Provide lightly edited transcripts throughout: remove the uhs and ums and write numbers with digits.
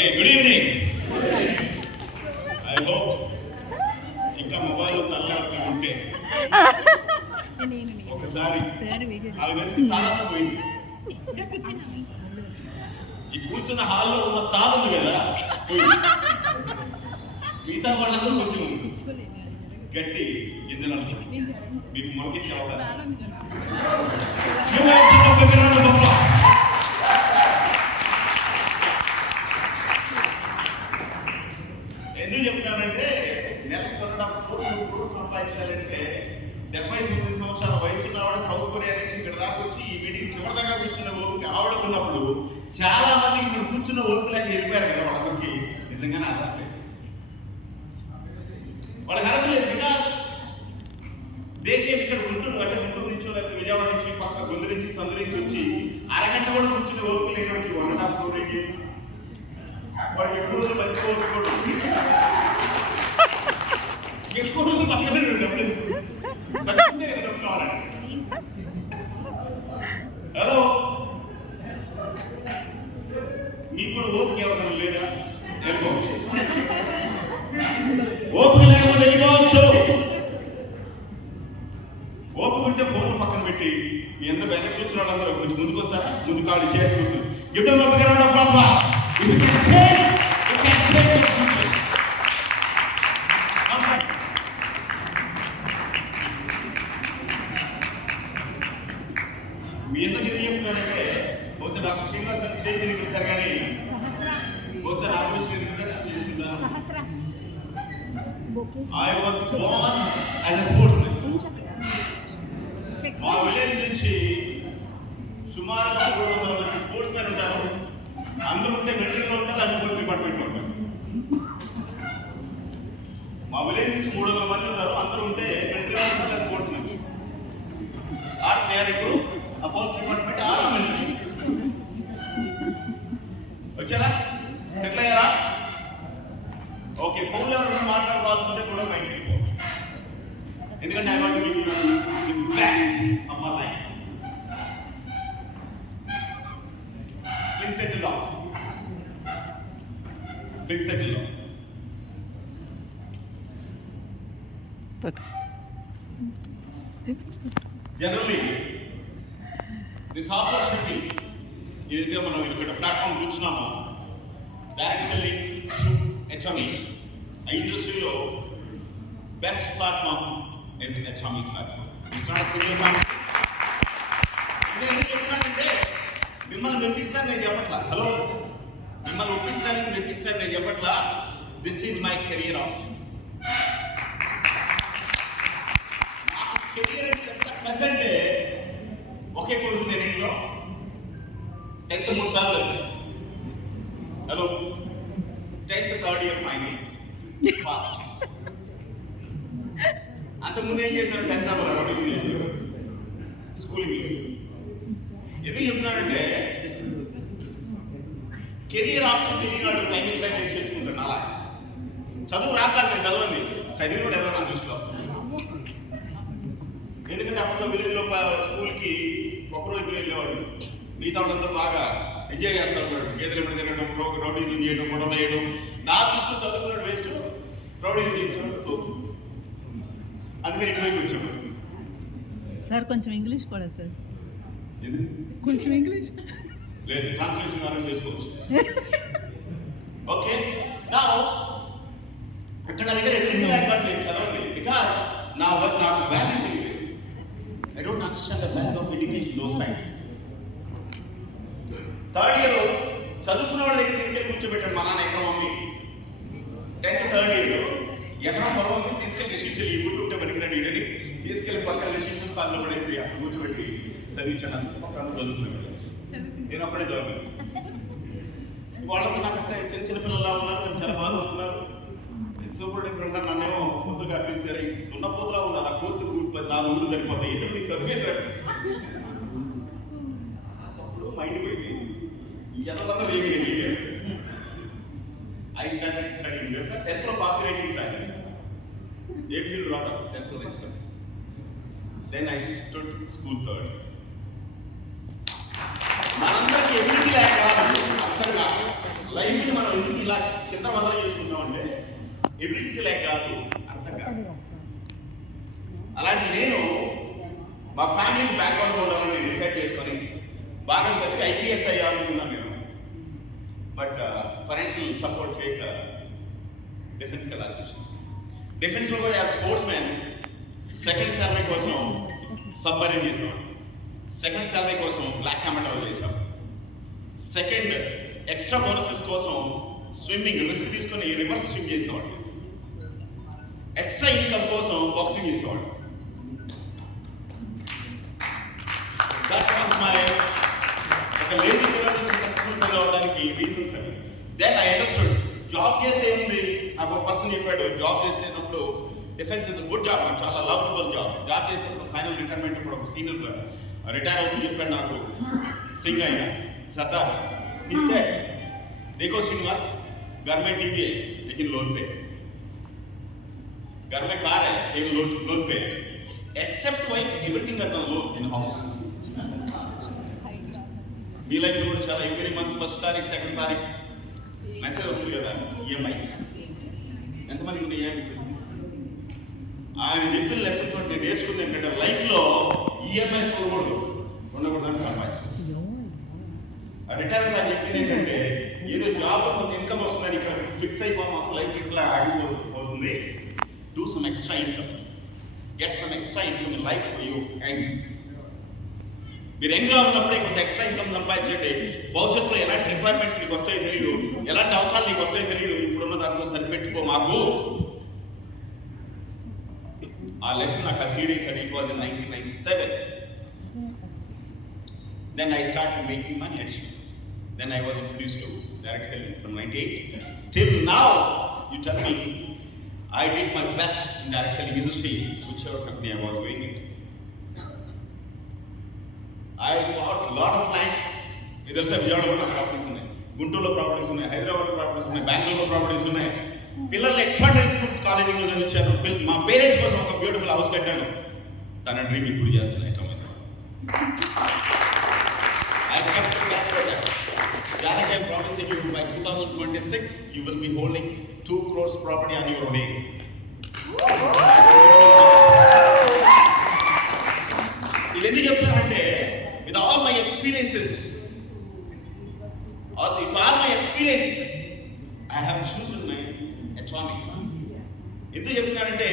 Okay, good evening. I hope ఇంకా మొబైల్లో తల్లాడుతూ ఉంటే ఒకసారి అది కలిసి తాళంతో పోయింది. ఈ కూర్చున్న హాల్లో ఉన్న తాళం ఉంది కదా పోయింది. మిగతా వాళ్ళందరూ కొంచెం గట్టి గింజలు మీకు మొలకెత్తే అవకాశం. ఎందుకు చెప్తానంటే నెలకు 1.5 crores సంపాదించాలంటే 79 సంవత్సరాల వయసున్న ఆవిడ సౌత్ కొరియా నుంచి ఇక్కడ దాకా వచ్చి ఈ మీటింగ్ చివరి దాకా కూర్చున్న ఓపిక ఆవిడకున్నప్పుడు చాలా మంది ఇక్కడ కూర్చున్న ఓపికలాగా వెళ్ళిపోయారు కదా వాళ్ళకి. నిజంగానే అర్థం వాళ్ళకి అర్థలేదు. బికాస్ దేకే ఇక్కడ గుంటూరు అంటే గుంటూరు నుంచి లేకపోతే విజయవాడ నుంచి పక్క గొంతు నుంచి సందు నుంచి వచ్చి అరగంట కూడా కూర్చుని ఓపిక లేనివాడికి 1.5 crore వాడికి ఎక్కువ రోజులు బతికోవడం ఎక్కువ రోజులు పక్కనే డబ్బులు కావాలండి. హలో, మీకు కూడా ఓపిక ఎవరైనా లేదా? వెళ్ళిపోవచ్చు. ఓపిక లేకపోతే వెళ్ళిపోవచ్చు. ఓపిక ఉంటే ఫోన్ పక్కన పెట్టి మీ ఎంత వెనక్కి కూర్చున్న వాళ్ళందరూ కొంచెం ముందుకు వస్తారా? ముందు కాళ్ళు చేసుకుంటుంది. Give them a big round of applause. If you can change, you can change the future. మీ ఎందుకు ఇది చెప్తున్నానంటే బహుశా డాక్టర్ శ్రీనివాసన్ స్టేజ్ మీద కలిసారు కానీ బహుశా నా గురించి ఇంట్రడక్షన్ చేస్తున్నాను. I was born as a sportsman. మా విలేజ్ నుంచి సుమారుగా 300 మంది స్పోర్ట్స్ మెన్ ఉంటారు. అందరూ ఉంటే మిలిటరీలో ఉంటారు, అది పోలీస్ డిపార్ట్మెంట్లో ఉంటారు. మా విలేజ్ నుంచి 300 మంది ఉంటారు. అందరూ ఉంటే మిలిటరీలో ఉంటారు, అది sportsmen. Or they are ఇప్పుడు ఆ పోలీస్ డిపార్ట్మెంట్ ఆర్ మిలిటరీ. వచ్చారా? సెటిల్ అయ్యారా? ఓకే, ఫోన్లో ఎవరైనా మాట్లాడుకోవాల్సింటే కూడా బయటికి వెళ్ళిపోవచ్చు. ఎందుకంటే I want to give you the best of my life. Please settle down. Please settle down. Generally, this opportunity ఏదైతే మనం ఇక్కడ ప్లాట్ఫామ్ కూర్చున్నామో డైరెక్ట్ సెల్లింగ్ త్రూ HME ఆ ఇండస్ట్రీలో best platform is HME platform. It's not single platform. ఇది ఎందుకు చెప్తున్నానంటే మిమ్మల్ని మెప్పిస్తాను నేను చెప్పట్లా. హలో, మిమ్మల్ని మెప్పిస్తాను నేను చెప్పట్లా. This is my career option. నాకు కెరియర్ అంటే ఎంత ప్రెసెంటే ఒకే కొడుకు నేను ఇంట్లో 10th 3 సార్లు. Hello, 10th 3rd year final fast. అంతకుముందు ఏం చేశారు? 10th రౌడీ చేశారు స్కూలింగ్లో. ఎందుకు చెప్తున్నానంటే కెరియర్ ఆప్షన్ తెలియనాడు టైం యూటిలైజ్ చేసుకుంటాను. అలా చదువు రాకాలి, నేను చదవండి చదివి కూడా ఏదో నా దృష్టిలో. ఎందుకంటే అప్పట్లో విలేజ్లో స్కూల్కి ఒకరో ఇద్దరు వెళ్ళేవాడు, మిగతా వాళ్ళందరూ బాగా ఎంజాయ్ చేస్తూ ఉంటాడు. గేదెలు ఎప్పుడు తిరగడం, రౌడీలు చేయడం, గొడవలు వేయడం. నా దృష్టిలో చదువుకున్నాడు వేస్ట్, రౌడీలు చేసాడు. అందుకని ఇటువైపు వచ్చాడు. సార్ కొంచెం ఇంగ్లీష్ కూడా సార్. కొంచెం ఇంగ్లీష్ లేదు, ట్రాన్స్లేషన్ మనం చేసుకోవచ్చు. ఓకే, నా ఇక్కడ నా దగ్గర లేదు చదవండి. బికాస్ నా వర్క్ నాకు వాల్యూ తెలియదు. I don't understand the value of education those times. 3rd year చదువుకున్న వాళ్ళ దగ్గర తీసుకెళ్ళి కూర్చోబెట్టాడు మా నాన్న ఎకరం మమ్మీ. 10th 3rd year ఎకరం పొలం తీసుకెళ్ళి రక్షించాలి. ఈ ఊరు ఉంటే పనికిరాడు వీడని తీసుకెళ్ళి పక్కన రక్షించు కాల్లో పడేసి కూర్చోబెట్టి చదివించాను. అందరూ చదువుకునేవాడు, నేను అప్పుడే చదువుకున్నాను. వాళ్ళతో నాకు అట్లా చిన్న పిల్లలా ఉన్నారు, నేను చాలా బాగా అవుతున్నారు. Super different. నన్నేమో పొద్దుగా తీసారు, ఉన్న పొద్దులా ఉన్నారు. ఆ కోర్సు 4 ఊళ్ళు సరిపోతాయి. ఎందుకు నీకు చదివేశారు? అప్పుడు మైండ్ పోయింది. ఈ ఎదలందరూ ఏమి I started studying here, sir. 10th లో copy writing రాశాను. ఏబిసిడి రాదా 10th లో నేర్చుకున్నాను. Then I stood school 3rd. మనందరికీ ఎబిలిటీ లేక అర్థం కాదు. లైఫ్ని మనం మనం ఎందుకు ఇలా చింతమందరం చేసుకుంటామంటే ఎబిలిటీస్ లేక కాదు, అర్థం కాదు. అలాంటి నేను మా ఫ్యామిలీకి బ్యాక్గ్రౌండ్ ఉండాలని నేను డిసైడ్ చేసుకొని బాగా చదివి ఐపీఎస్ అయ్యాలనుకున్నాను నేను. బట్ ఫైనాన్షియల్ సపోర్ట్ చేయక డిఫెన్స్కి వెళ్ళాల్సి వచ్చింది. డిఫెన్స్లో కూడా as sports man second salary కోసం సబ్మరీన్ చేసేవాడు, సెకండ్ శాలరీ కోసం బ్లాక్ హ్యామర్ చేసాం, సెకండ్ ఎక్స్ట్రా బోనసెస్ కోసం స్విమ్మింగ్ రిస్క్ తీసుకొని రివర్స్ స్విమ్ చేసేవాడు, ఎక్స్ట్రా ఇన్కమ్ కోసం బాక్సింగ్ చేసేవాడు. దట్ వాస్ మై ఒక లేడీ నుంచి సక్సెస్ఫుల్ అవడానికి రీజన్స్ అవి. దెన్ ఐ అండర్స్టూడ్ జాబ్ చేసే ఉంది. నాకు ఒక పర్సన్ చెప్పాడు, జాబ్ చేసేటప్పుడు డిఫెన్స్ ఇస్ గుడ్ జాబ్, చాలా లవబుల్ జాబ్. జాబ్ చేసేటప్పుడు ఫైనల్ రిటైర్మెంట్ ఇప్పుడు ఒక సీనియర్ రిటైర్ అవుతూ చెప్పాడు నాకు, సింగ్ అయినా సర్దార్. He said, देखो श्रीनिवास, घर में टीवी है लेकिन लोन पे, घर में कार है लेकिन लोन पे, except wife everything at the loan in house. మీ లైఫ్ కూడా చాలా ఎవ్రీ మంత్ ఫస్ట్ తారీఖు సెకండ్ తారీఖు మెసేజ్ వస్తుంది కదా, ఈఎంఐస్ ఎంతమంది ఉన్నాయి ఈఎంఐస్? ఆయన చెప్పిన లెసన్స్ నేను నేర్చుకుంది ఏంటంటే లైఫ్లో ఈఎంఐస్ ఉండకూడదని సంపాదించాను. రిటైర్మెంట్ అని చెప్పింది ఏంటంటే ఏదో జాబ్ కొంత ఇన్కమ్ వస్తుందని ఇక్కడ ఫిక్స్ అయిపోయి మాకు లైఫ్ ఇట్లా ఆగిపోతుంది. Do some extra income, get some extra income in life for you. And మీరు యంగ్గా ఉన్నప్పుడే కొంత ఎక్స్ట్రా ఇన్కమ్ సంపాదించండి. భవిష్యత్తులో ఎలాంటి రిక్వైర్మెంట్స్ నీకు వస్తాయో తెలియదు, ఎలాంటి అవసరాలు నీకు వస్తాయో తెలియదు. ఇప్పుడున్న దాంట్లో సరిపెట్టుకో మాకు. ఆ లెసన్ నాకు ఆ సీరియస్ అని it was in 1997. Then I started making money additional. Then I was introduced to direct selling from 98 till now. You tell me, I did my best in direct selling industry, whichever company I was doing it. I bought a lot of lands. Either say Vijayawada properties ఉన్నాయి, గుంటూరులో ప్రాపర్టీస్ ఉన్నాయి, హైదరాబాద్ ప్రాపర్టీస్ ఉన్నాయి, బెంగళూరులో ప్రాపర్టీస్ ఉన్నాయి. పిల్లల్ని expert schools కాలేజీలో చదివించాను. మా పేరెంట్స్ కోసం ఒక బ్యూటిఫుల్ హౌస్ కట్టాను. తన డ్రీమ్ ఇప్పుడు చేస్తున్నాయి. Janak, I am promising you by 2026 you will be holding 2 crores property on your name. ఇది ఎందుకు చెప్తున్నానంటే with all my experiences, I have chosen my atomic. ఎందుకు చెప్తున్నానంటే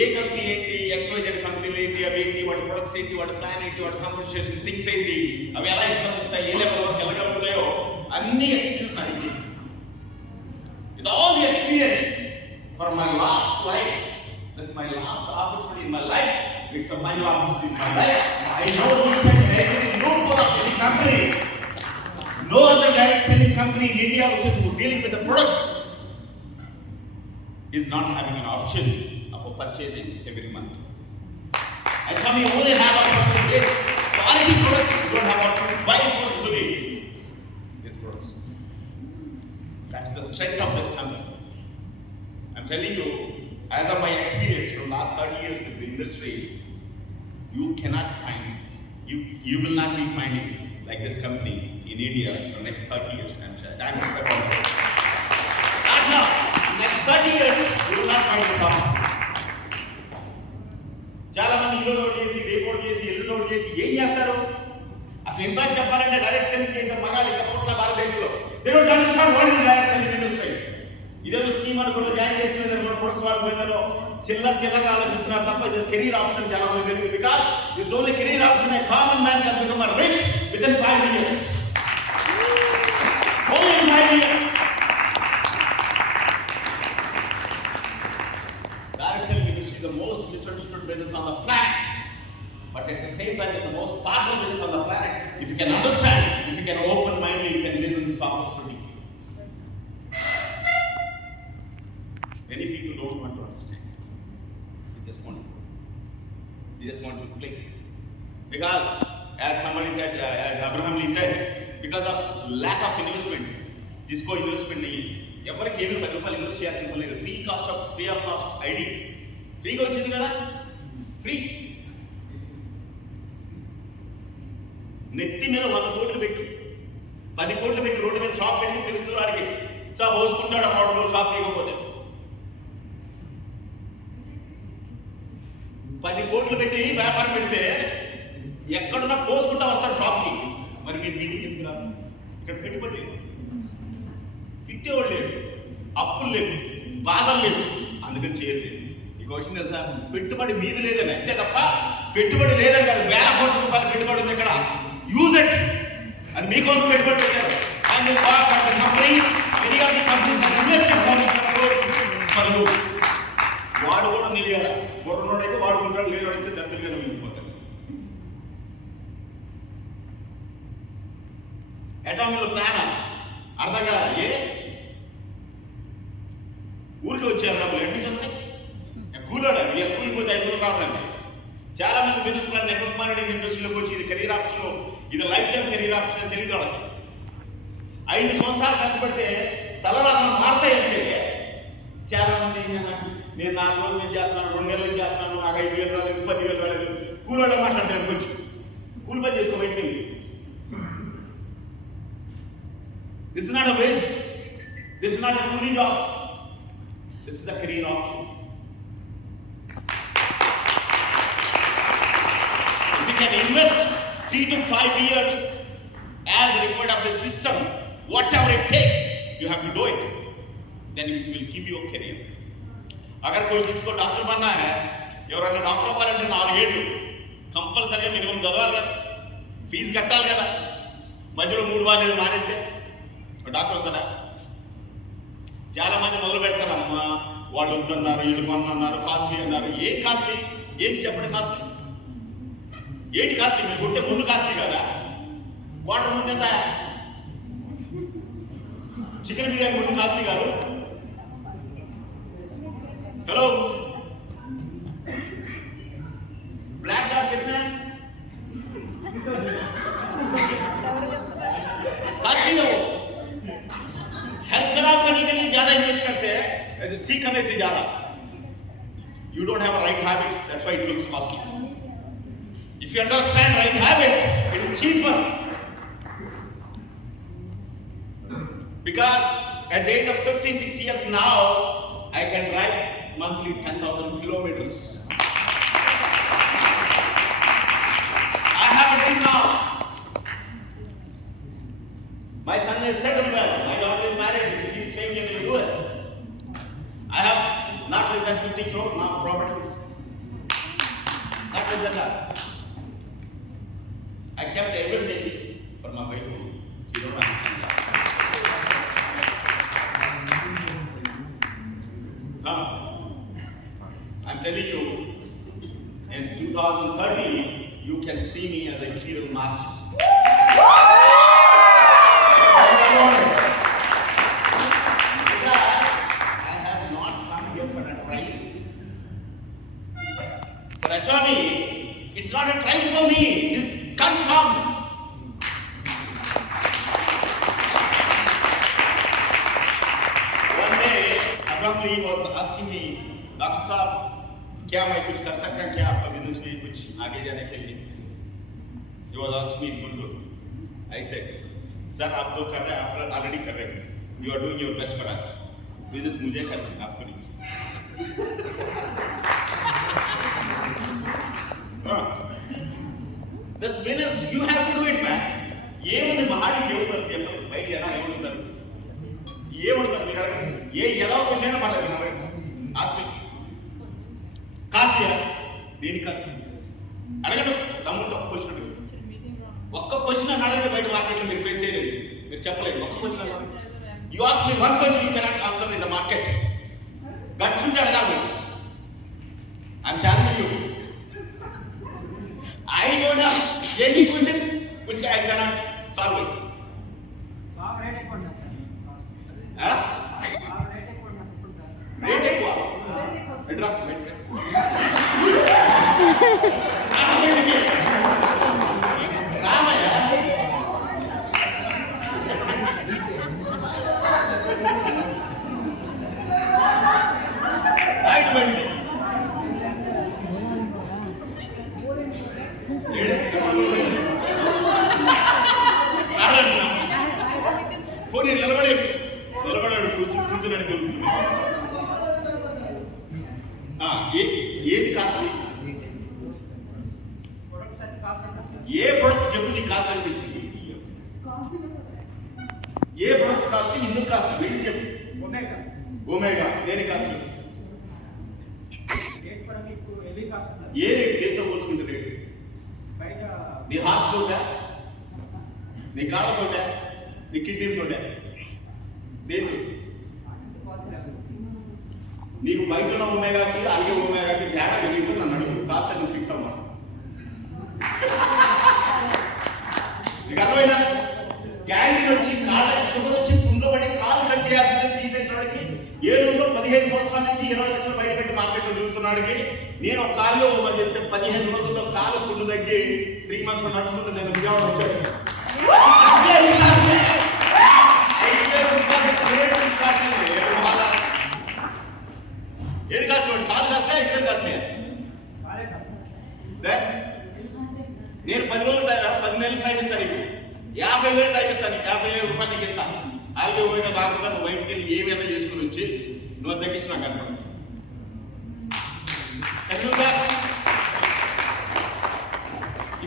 ఏ కంపెనీ ఏంటి, XYZ కంపెనీలు ఏంటి, అవి ఏంటి, వాటి ప్రొడక్ట్స్ ఏంటి, వాటి ప్లాన్ ఏంటి, వాటి కాంపెన్సేషన్ థింగ్స్ ఏంటి, అవి ఎలా ఇన్కమ్ ఇస్తాయి, ఏ లెవెల్ వరకు వెళ్ళగలుగుతాయో అన్ని ఎక్స్పీరియన్స్ అయింది. With all the experience for my last life, this my last opportunity in my life, it's a final opportunity in my life. I know each and every rule of any company. No other direct selling company in India which is dealing with the products is not having an option of purchasing every month. And some you only have opportunity quality products, you don't have opportunity to buy forcefully these products. That's the strength of this company. I'm telling you, as of my experience from last 30 years in the industry, you cannot find, you will not be finding like this company in India for the next 30 years. I'm not now. Next 30 years, you will not find the problem. చాలా మంది ఈరోజు ఒకటి చేసి రేపు ఒకటి చేసి ఎల్లుండి ఒకటి చేసి ఏం చేస్తారు? అసలు ఇన్ఫాక్ట్ చెప్పాలంటే డైరెక్ట్ సెల్లింగ్ చేసే మగాళ్ళు ఇక్కడ భారతదేశంలో they don't understand what is direct selling industry. ఇదేదో స్కీమ్ అనుకుంటూ జాయిన్ చేసుకునేది మన ప్రొడక్ట్స్ వాడుకునేదో చిల్లరగా ఆలోచిస్తున్నారు తప్ప ఇది కెరీర్ ఆప్షన్ చాలా మంది తెలియదు. Because this only career option a common man can become a rich within 5 years. Only in 5 years. Direct selling industry is the most misunderstood business on the planet, but at the same time it's the most powerful business on the planet. If you can understand, if you can open mind, you can live in this opportunity. Many people don't want to understand. They just want to play. Because as somebody said, as Abraham Lee said, because of lack of investment, जिसको इन्वेस्टमेंट नहीं है, ఎవరికి ఏమి 10 రూపాయలు ఇన్వెస్ట్ చేయాల్సిన లేదు. Free of cost ID ఫ్రీగా వచ్చింది కదా, ఫ్రీ. నెత్తి మీద 100 కోట్లు పెట్టు, 10 కోట్లు పెట్టి రోడ్డు మీద షాప్ పెట్టి తెలుస్తుంది వాడికి పోసుకుంటాడు ఆ మోడల్ షాప్ తీయకపోతే 10 కోట్లు పెట్టి వ్యాపారం పెడితే ఎక్కడున్నా పోసుకుంటా వస్తాడు షాప్కి. మరి మీరు మీటింగ్ ఎందుకు రాదు? ఇక్కడ పెట్టుబడి లేదు, తిట్టేవాళ్ళు లేదు, అప్పులు లేదు, బాధలు లేదు, అందుకని చేయలేదు. ఈ క్వశ్చన్ తెలుసా? పెట్టుబడి మీది లేదని అంతే తప్ప పెట్టుబడి లేదని కాదు. 1000 కోట్ల రూపాయలు పెట్టుబడి ఉంది ఇక్కడ. Use it. అది మీకోసం పెట్టుబడి పెట్టారు. వాడు కూడా తెలియాలి. బుర్రనోడైతే వాడుకుంటాడు, లేనోడైతే దగ్గరగా వెళ్ళిపోతాడు. అటామిక్ ప్లాన్ అర్థం కదా? ఊరికి వచ్చారు డబ్బులు ఎక్కడి నుంచి వస్తాయి? కూలాడు కూలిపోతే 5 రోజులు రావడానికి. చాలా మంది బిజినెస్ ప్లాన్ నెట్వర్క్ మార్కెటింగ్ ఇండస్ట్రీలోకి వచ్చి ఇది కెరీర్ ఆప్షన్, ఇది లైఫ్ టైం కెరీర్ ఆప్షన్ అని తెలియదు వాళ్ళకి. 5 సంవత్సరాలు కష్టపడితే తలరాత్రులు మారుతాయంటే చాలా మంది నేను 4 రోజులు నుంచి చేస్తున్నాను, 2 నెలలు నుంచి చేస్తున్నాను, నాకు 5,000 రాలేదు, 10,000 రాలేదు. కూలోళ్ళే మాట్లాడతాను. కొంచెం కూలి పని చేసుకో బయటికి వెళ్ళి. This is not a wage. This is not a coolie job. This is a career option. If you can invest 3 to 5 years as required of the system, whatever it takes, you have to do it. Then it will give you a career. अगर कोई किसी को डॉक्टर बनना है, ఎవరైనా డాక్టర్ అవ్వాలంటే 4 ఏళ్ళు కంపల్సరీగా మినిమం చదవాలి కదా, ఫీజు కట్టాలి కదా. మధ్యలో 3 వారాలు మానేస్తే డాక్టర్ అవుతాడా? చాలా మంది మొదలు పెడతారు, అమ్మ వాళ్ళు వద్దన్నారు, వీళ్ళు కొన్నారు, కాస్ట్లీ అన్నారు. ఏం కాస్ట్లీ? ఏంటి చెప్పండి కాస్ట్లీ? ఏంటి కాస్ట్లీ? మీరు కొట్టే ముందు కాస్ట్లీ కదా? క్వార్టర్ ముందు ఎంత? చికెన్ బిర్యానీ ముందు కాస్ట్లీ కాదు? हेलो ब्लैक डॉग कितना है? कास्टली है वो. हेल्थ खराब करने के लिए ज्यादा इन्वेस्ट करते हैं, ठीक करने से ज्यादा. You don't have right habits, that's why it looks costly. If you understand right habits, it is cheaper. Because at the age of 56 years now, I can drive monthly 10,000 kilometers. I have a dream now. My son is settled well. My daughter is married. She is staying in the US. I have not less than 50 crore now properties. Not less than that. I kept everything for my wife. She don't understand that. Now, I'm telling you, in 2030, you can see me as a imperial master. Because I have not come here for a trial. For attorney, it's not a trial for me, it is confirmed. One day, abruptly he was asking me, doctor साहब क्या मैं कुछ कर सकता हूँ क्या आपका बिजनेस में कुछ आगे जाने के लिए? He was asking me, Guntur. I said, sir आप तो कर रहे हैं, आप ऑलरेडी कर रहे हैं. You are doing your best for us. Business मुझे करना है, आपको नहीं. This business you have to do it, man. ये मुझे महाड़ी के ऊपर भाई ये ना ये मुझे ये यदा कुछ है ना मालूम है आस्ते కాస్ట్లీయా? దేని కాస్ట్లీ? అడగండి. తమ్ముడు ఒక్క క్వశ్చన్ అని అడిగితే బయట మార్కెట్లో మీరు ఫేస్ చేయలేదు, మీరు చెప్పలేదు. ఒక్క క్వశ్చన్ అన్నాడు. You ask me one question, you cannot answer in the market. Guts ఉంటే అడగాలి. I'm challenging you. I don't have any question which I cannot solve it. Rate ఎక్కువ రామయ్య కూర్చున్నాడు దొరుకుతుంది. ఏది కాస్ట్లీ? ఏ ప్రొడక్ట్ చెప్పు నీకు కాస్ట్ అనిపించింది? ఏ ప్రొడక్ట్ కాస్ట్ ఇందుకు కాస్ట్ ఏంటి చెప్పు? ఒమేగా దేని కాస్ట్? ఏ రేట్? దేంతో పోల్చుకుంటే రేటు? నీ హార్ట్ తోట, నీ కాళ్ళతోట, నీ కిడ్నీలతోట, దేంతో? నీకు బయట ఉన్న ఒమేగాకి అలాగే ఒమేగాకి తేడా తెలియదు నన్ను అడుగు. కాస్ట్ అని ఫిక్స్ అమ్మా. నీకు అర్థమైందా? క్యాన్సర్ వచ్చి కాళ్ళకి షుగర్ వచ్చి పుండ్లబడి కాలు కట్ చేయాల్సిందని తీసేసిన వాడికి ఏలూరులో 15 సంవత్సరాల నుంచి 20 లక్షలు బయట పెట్టి మార్కెట్లో తిరుగుతున్నాడికి నేను ఒక కాలులో ఓపెన్ చేస్తే 15 రోజుల్లో కాలు పుండు తగ్గి 3 months నడుచుకుంటూ నేను విజయవాడ వచ్చాను. ఏది కాస్ట్? కాలు కాస్తా ఇక్కడ కాస్తా? నేను 10 రోజులు 10 నెలలు టైం ఇస్తాను నీకు. 50,000 టైం ఇస్తాను. 50,000 రూపాయలు నీకు ఇస్తాను. అలాగే పోయినా కాకుండా నువ్వు బయటికి వెళ్ళి ఏమైనా చేసుకుని వచ్చి నువ్వు తగ్గించి నాకు కనపడచ్చు.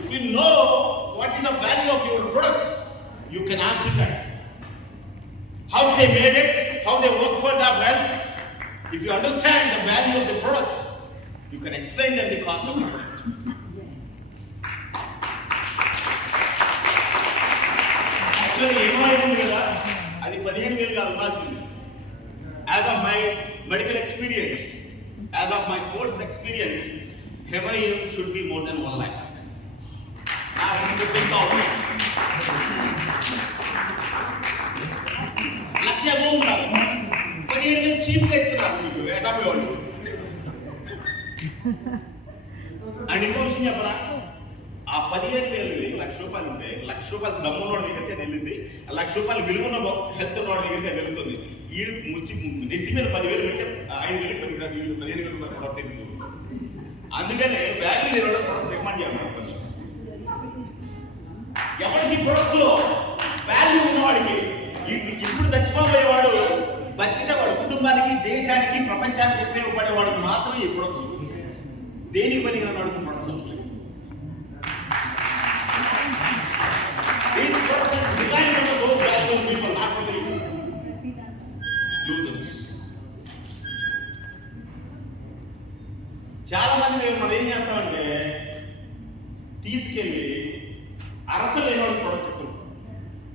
If you know what is the value of your products, you can answer that. How they made it, how they work for their wealth. If you understand the value of the products, you can explain them the cost of the product. Actually, ఏమైంది కదా, అది 15,000 కాదు ఉండాల్సింది. As of my medical experience, as of my sports experience, MI should be more than 1 lakh. లక్ష ఉండాలి. 15,000 చీప్గా ఇస్తున్నారు మీకు ఎటాపే వాళ్ళు. అండ్ ఇంకో విషయం చెప్పరా, ఆ 15,000 ₹1,00,000 ఉంటే ₹1,00,000 దమ్మున్నోడి దగ్గరికి వెళ్ళింది. ₹1,00,000 విలువన్న హెల్త్ ఉన్నోడి దగ్గరికి అది వెళ్తుంది. ఈ నెత్తి మీద 10,000 పెడితే 5,000 పెరిగినారు. 15,000 ప్రొడక్ట్ ఎందుకు? అందుకనే వాల్యూ లేని ప్రొడక్ట్స్ రికమెండ్ చేయాలి. ఫస్ట్ ఎవరికి ప్రొడక్ట్స్ వాల్యూ ఉన్నవాడికి, ఇప్పుడు చచ్చిపోయేవాడు బతికితే వాడు కుటుంబానికి, దేశానికి, ప్రపంచానికి ఉపయోగపడేవాడికి మాత్రమే ఈ ప్రొడక్ట్స్. దేనికి పనికిన వాడికి ప్రొడక్ట్స్ అవసరం. These products are designed for those valuable people, not for the losers. చాలా మంది మనం ఏం చేస్తామంటే తీసుకెళ్ళి అర్హత లేనివాడు ప్రొడక్ట్ చెప్తాం.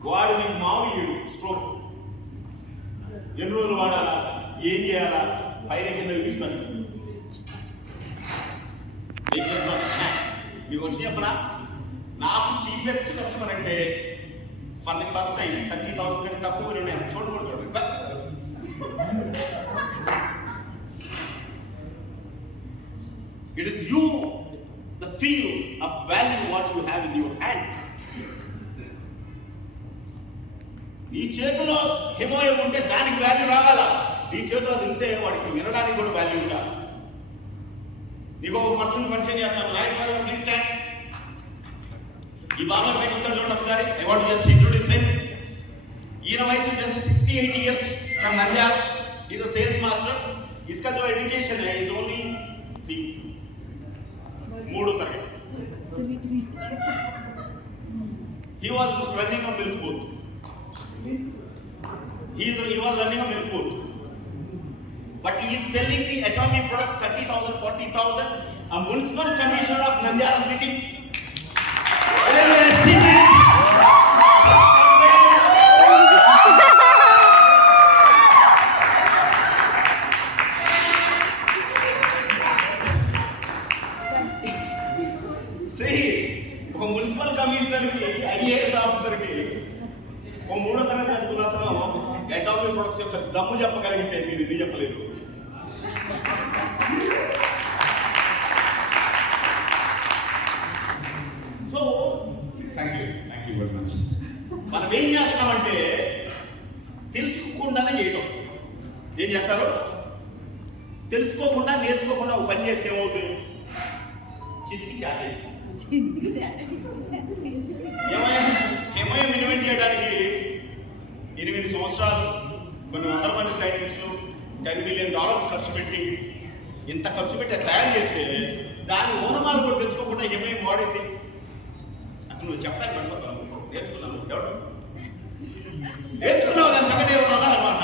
వాడు నీకు మామూలు స్ట్రోక్ ఎన్ని రోజులు వాడాలా, ఏం చేయాలా, పైన కింద చూస్తాను. మీకు వచ్చి చెప్పనా, నాకు చీపెస్ట్ కస్టమర్ అంటే ఫర్ ది ఫస్ట్ టైం 30,000 కంటే తక్కువ నేను చూడకూడదు. It is you, the feel of value what you have in your hand. నీ చేతిలో హిమోయం ఉంటే దానికి వాల్యూ రావాలా, నీ చేతిలో అది ఉంటే వాడికి వినడానికి కూడా వాల్యూ ఉండాలి. నీకు ఒక పర్సన్ పరిచయం చేస్తాను. Life please stand. ఈ బాబా పైకి వస్తాడు చూడండి ఒకసారి. I want just introduce him. ఈయన వయసు జస్ట్ 68 years from Nandyal. Is a sales master. इसका जो एजुकेशन है इज ओनली 3 तक. He was running a milk booth. He was running a milk booth. But he is selling the HME products 30,000, 40,000. A municipal commissioner of Nandyala city. ఒక municipal commissioner కి, IAS officer కి, ఓ 3వ తరగతి చదువుకున్న అతను atomic products యొక్క దమ్ము చెప్పగలిగితే మీరు ఇది చెప్పలేదు. So thank you very much. మనం ఏం చేస్తామంటే తెలుసుకోకుండానే చేయటం. ఏం చేస్తారు? తెలుసుకోకుండా, నేర్చుకోకుండా ఒక పని చేస్తే ఏమవుతుంది? చితికి చాటే. ఎంఐఎం ఇన్వెంట్ చేయడానికి 8 సంవత్సరాలు కొన్ని వందల మంది సైంటిస్టులు $10 million ఖర్చు పెట్టి ఇంత ఖర్చు పెట్టి తయారు చేస్తే దాని ఓనమాలు కూడా తెలుసుకోకుండా ఏమేమి వాడేసి అసలు నువ్వు చెప్పడానికి పడిపోతావు. నేర్చుకున్నావు ఎవడు నేర్చుకున్నావు దాని సంగతి ఏమన్నా అన్నమాట.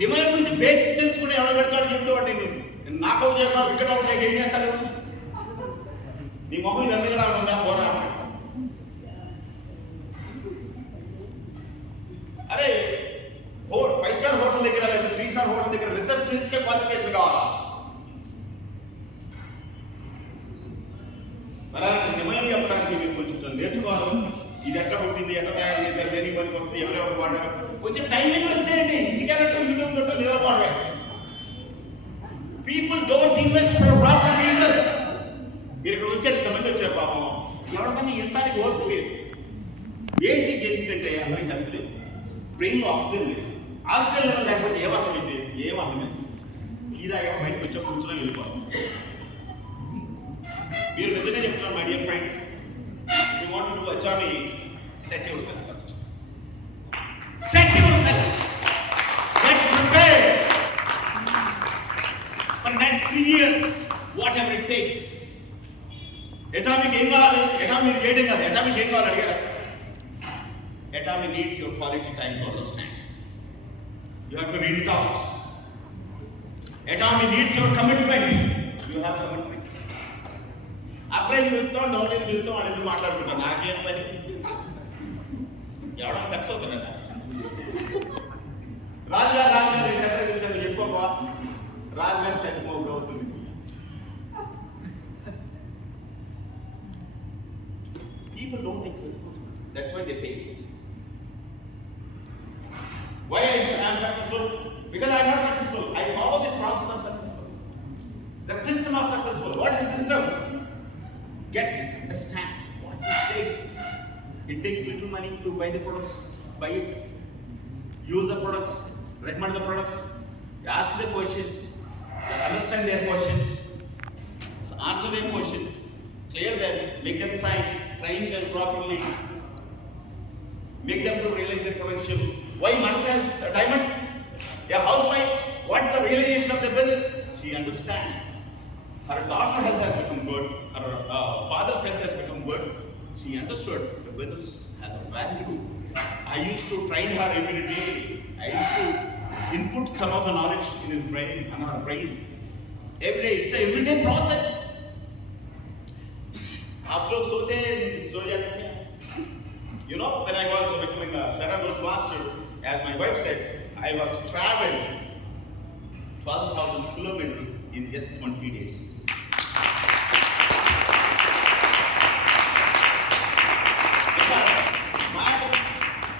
హిమాలయం గురించి బేసిక్స్ తెలుసుకుని ఎవరు పెడతాడు చెప్తాడు. నేను నాకౌట్ చేస్తాను, వికెట్ అవుట్ చేసి ఏం చేస్తాడు? నీ మొహం ఇది అందుకు రాకుండా పోరా. అరే 5-star హోటల్ దగ్గర లేదా 3-star హోటల్ దగ్గర రిసెప్షనిస్ట్కే క్వాలిఫికేషన్ కావాలా? మరి హిమాలయం చెప్పడానికి మీరు కొంచెం నేర్చుకోవాలి. ఇది ఎట్లా పుట్టింది, ఎట్లా తయారు చేశారు, దేనికి పనికి వస్తే ఎవరెవరు వాడారు, కొంచెం టైం ఇన్వెస్ట్ చేయండి. ఇంటికెళ్ళటం యూట్యూబ్ చుట్టూ నిద్రపోవడమే. People don't invest for proper reason. మీరు ఇక్కడ వచ్చారు, ఇంతమంది వచ్చారు పాపం, ఎవరికైనా ఎంతానికి ఓటు లేదు. బేసిక్ ఎందుకంటే అందరికి హెల్త్ లేదు, బ్రెయిన్లో ఆక్సిజన్ లేదు. ఆక్సిజన్ లెవెల్ లేకపోతే ఏమర్థమైంది? ఏమర్థమైంది? ఇదా బయటకు వచ్చా కూర్చొని వెళ్ళిపోవాలి. మీరు నిజంగా చెప్తున్నారు my dear friends, you want to do అచామి, set yourself first. Set yourself. Get prepared for next 3 years, whatever it takes. Atomic ఏం కావాలి? Atomic చేయడం కాదు. Atomic ఏం కావాలి అడిగారా? Atomic needs your quality time to understand. You have to read it out. Atomic needs your commitment. You have commitment. అబ్బాయిని వెళ్తాం, డౌన్లైన్ వెళ్తాం అనేది మాట్లాడుకుంటాం. నాకేం పని? ఎవడన్నా సక్సెస్ అవుతారా? రాజుగారు సెంటర్ పిలిచారు, ఎక్కువ రాజుగారు టెన్షన్ ఒకటి అవుతుంది. People don't take responsibility. That's why they fail. Why I am successful? Because I am not successful. I follow the process of successful. The system of successful. What is the system? Understand what it takes. It takes little money to buy the products. Buy it. Use the products. Recommend the products. Ask the questions. Understand their questions. Answer their questions. Clear them. Make them sign. Train them properly. Make them to realize their potential. Why Manasa has a diamond? A housewife. What's the realization of the business? She understands. Her daughter health has become good. Her father's health has become good. She understood the business has a value. I used to train her every day. I used to input some of the knowledge in his brain and her brain. Every day, it's an everyday process. आप लोग सोते हैं, सो जाते हैं. You know, when I was becoming a Sharan Rose master, as my wife said, I was traveled 12,000 kilometers in just 20 days.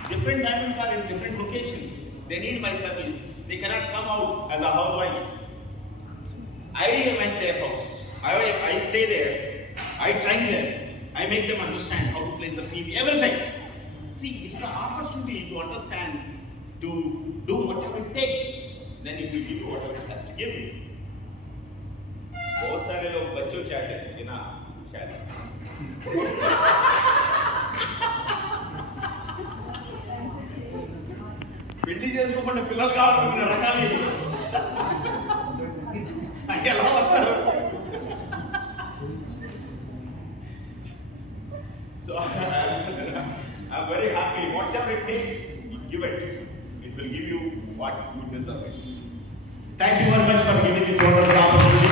Different diamonds are in different locations. They need my service. They cannot come out as a housewife. I went their house. I stay there. I train them. I make them understand how to place the PV, everything. See, it's the opportunity to understand, to do whatever it takes. Then it will give you whatever it has to give you. बहुत सारे लोग बच्चों क्या कहते हैं ना शायद పెళ్లి చేసుకోకుండా పిల్లలు కావాలనుకునే రకాలు ఎలా వస్తారు? So I'm very happy. Whatever it takes, give it. It will give you what you deserve. Thank you very much for giving this wonderful opportunity.